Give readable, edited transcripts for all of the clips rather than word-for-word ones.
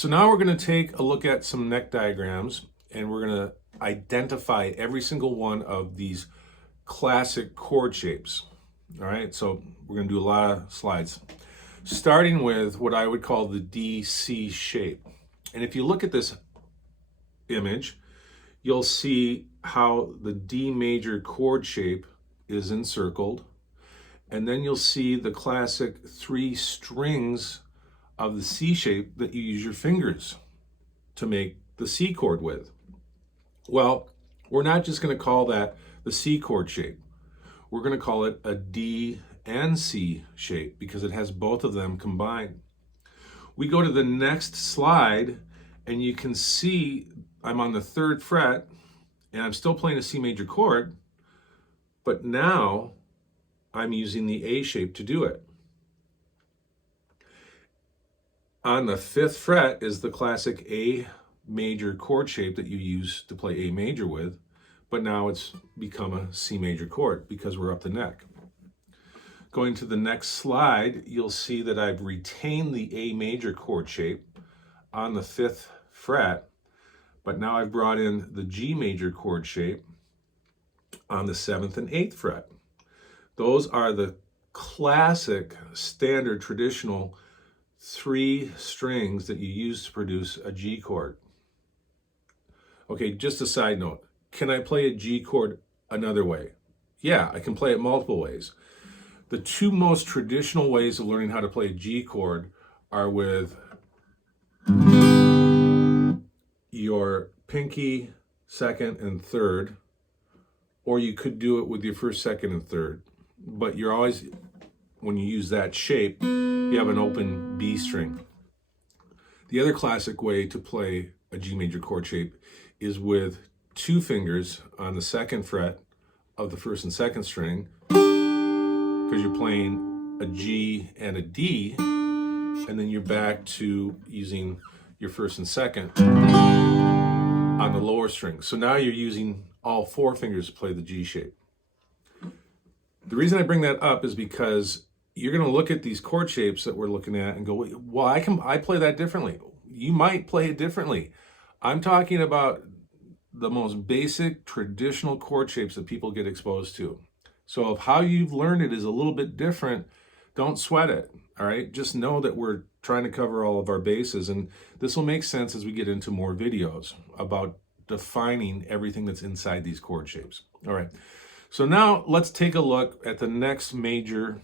So now we're going to take a look at some neck diagrams, and we're going to identify every single one of these classic chord shapes. All right, so we're going to do a lot of slides, starting with what I would call the DC shape. And if you look at this image, you'll see how the D major chord shape is encircled, and then you'll see the classic 3 strings of the C shape that you use your fingers to make the C chord with. Well, we're not just going to call that the C chord shape. We're going to call it a D and C shape because it has both of them combined. We go to the next slide, and you can see I'm on the 3rd fret, and I'm still playing a C major chord, but now I'm using the A shape to do it. On the 5th fret is the classic A major chord shape that you use to play A major with, but now it's become a C major chord because we're up the neck. Going to the next slide, you'll see that I've retained the A major chord shape on the 5th fret, but now I've brought in the G major chord shape on the 7th and 8th fret. Those are the classic, standard, traditional 3 strings that you use to produce a G chord. Okay, just a side note. Can I play a G chord another way? Yeah, I can play it multiple ways. The 2 most traditional ways of learning how to play a G chord are with your pinky, 2nd, and 3rd, or you could do it with your 1st, 2nd, and 3rd. But you're always, when you use that shape, you have an open B string. The other classic way to play a G major chord shape is with 2 fingers on the 2nd fret of the 1st and 2nd string, because you're playing a G and a D, and then you're back to using your 1st and 2nd on the lower string. So now you're using all 4 fingers to play the G shape. The reason I bring that up is because you're going to look at these chord shapes that we're looking at and go, well, I play that differently. You might play it differently. I'm talking about the most basic traditional chord shapes that people get exposed to. So if how you've learned it is a little bit different, don't sweat it, all right? Just know that we're trying to cover all of our bases, and this will make sense as we get into more videos about defining everything that's inside these chord shapes. All right, so now let's take a look at the next major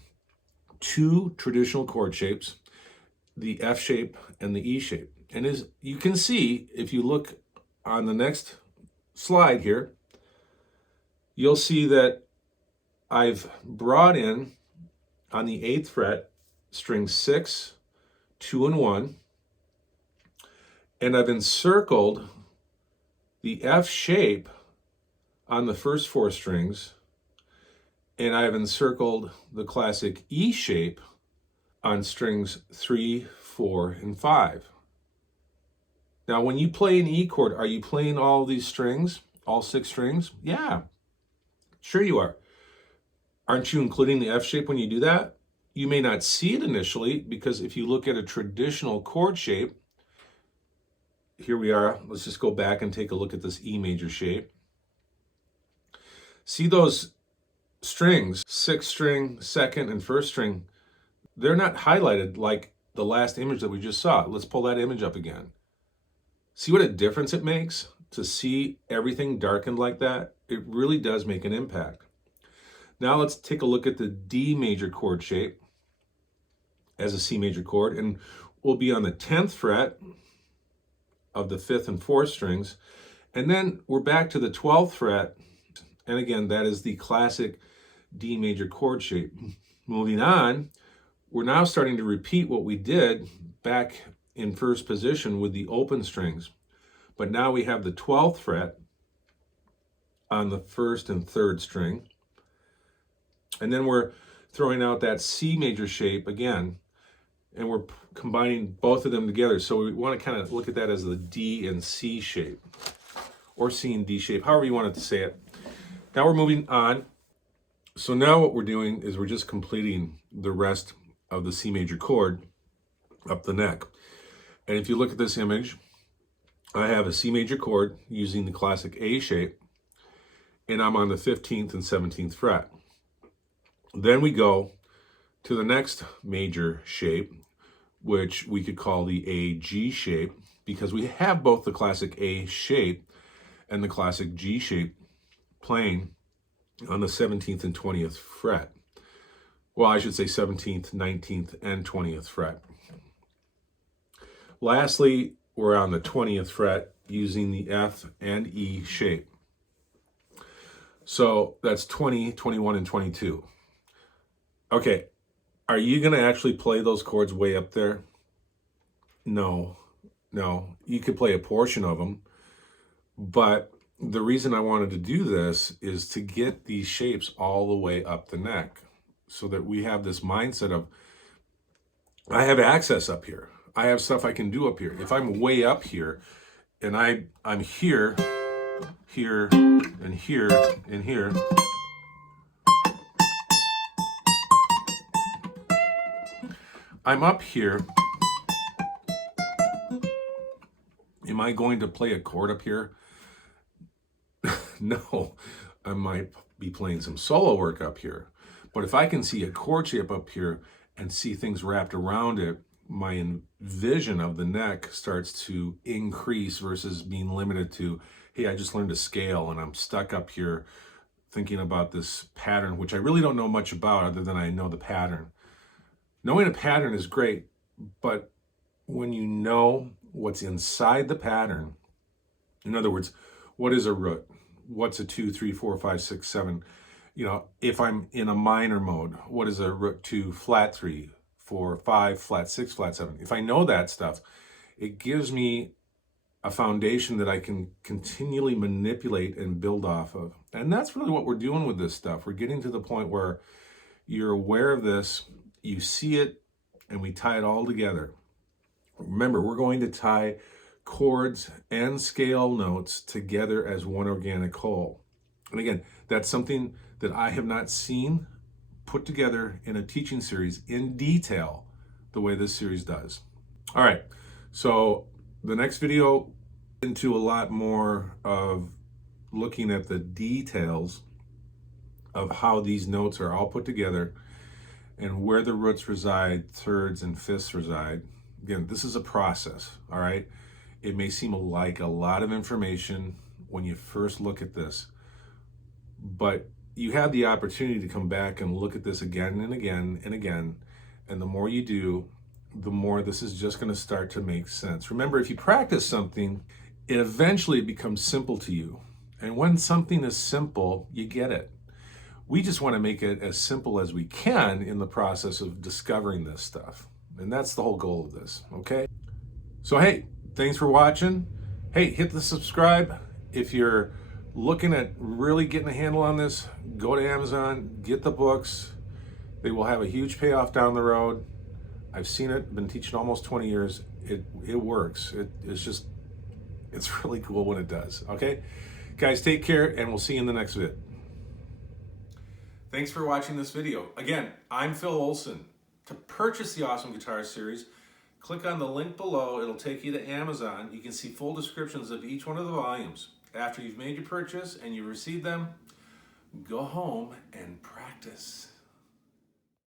2 traditional chord shapes, the F shape and the E shape. And as you can see, if you look on the next slide here, you'll see that I've brought in on the 8th fret string 6, 2, and 1, and I've encircled the F shape on the first 4 strings, and I've encircled the classic E shape on strings 3, 4, and 5. Now, when you play an E chord, are you playing all these strings, all 6 strings? Yeah, sure you are. Aren't you including the F shape when you do that? You may not see it initially, because if you look at a traditional chord shape, here we are. Let's just go back and take a look at this E major shape. See those strings, 6th string, 2nd, and 1st string, they're not highlighted like the last image that we just saw. Let's pull that image up again. See what a difference it makes to see everything darkened like that? It really does make an impact. Now let's take a look at the D major chord shape as a C major chord, and we'll be on the 10th fret of the 5th and 4th strings, and then we're back to the 12th fret, and again, that is the classic D major chord shape. Moving on, we're now starting to repeat what we did back in 1st position with the open strings, but now we have the 12th fret on the 1st and 3rd string, and then we're throwing out that C major shape again, and we're combining both of them together. So we want to kind of look at that as the D and C shape, or C and D shape, however you wanted to say it. Now we're moving on. So now what we're doing is we're just completing the rest of the C major chord up the neck. And if you look at this image, I have a C major chord using the classic A shape, and I'm on the 15th and 17th fret. Then we go to the next major shape, which we could call the A-G shape, because we have both the classic A shape and the classic G shape playing on the 17th and 20th fret. Well, I should say 17th, 19th, and 20th fret. Lastly, we're on the 20th fret using the F and E shape. So that's 20, 21, and 22. Okay, are you going to actually play those chords way up there? No. You could play a portion of them, but the reason I wanted to do this is to get these shapes all the way up the neck so that we have this mindset of, I have access up here. I have stuff I can do up here. If I'm way up here and I'm here, here, and here, and here, I'm up here. Am I going to play a chord up here? No, I might be playing some solo work up here. But if I can see a chord shape up here and see things wrapped around it, my vision of the neck starts to increase versus being limited to, hey, I just learned a scale and I'm stuck up here thinking about this pattern, which I really don't know much about other than I know the pattern. Knowing a pattern is great, but when you know what's inside the pattern, in other words, what is a root? What's a 2, 3, 4, 5, 6, 7? You know, if I'm in a minor mode, what is a root 2, flat 3, 4, 5, flat 6, flat 7? If I know that stuff, it gives me a foundation that I can continually manipulate and build off of. And that's really what we're doing with this stuff. We're getting to the point where you're aware of this, you see it, and we tie it all together. Remember, we're going to tie chords and scale notes together as one organic whole. And again, that's something that I have not seen put together in a teaching series in detail the way this series does. All right, so the next video into a lot more of looking at the details of how these notes are all put together and where the roots reside, thirds and fifths reside. Again, this is a process, all right? It may seem like a lot of information when you first look at this, but you have the opportunity to come back and look at this again and again and again, and the more you do, the more this is just going to start to make sense. Remember, if you practice something, it eventually becomes simple to you, and when something is simple, you get it. We just want to make it as simple as we can in the process of discovering this stuff. And that's the whole goal of this, okay? So, hey, thanks for watching. Hey, hit the subscribe. If you're looking at really getting a handle on this, go to Amazon, get the books. They will have a huge payoff down the road. I've seen it, been teaching almost 20 years. It works. It's really cool when it does, okay? Guys, take care, and we'll see you in the next vid. Thanks for watching this video. Again, I'm Phil Olson. To purchase the Awesome Guitar Series, click on the link below. It'll take you to Amazon. You can see full descriptions of each one of the volumes. After you've made your purchase and you receive them, go home and practice.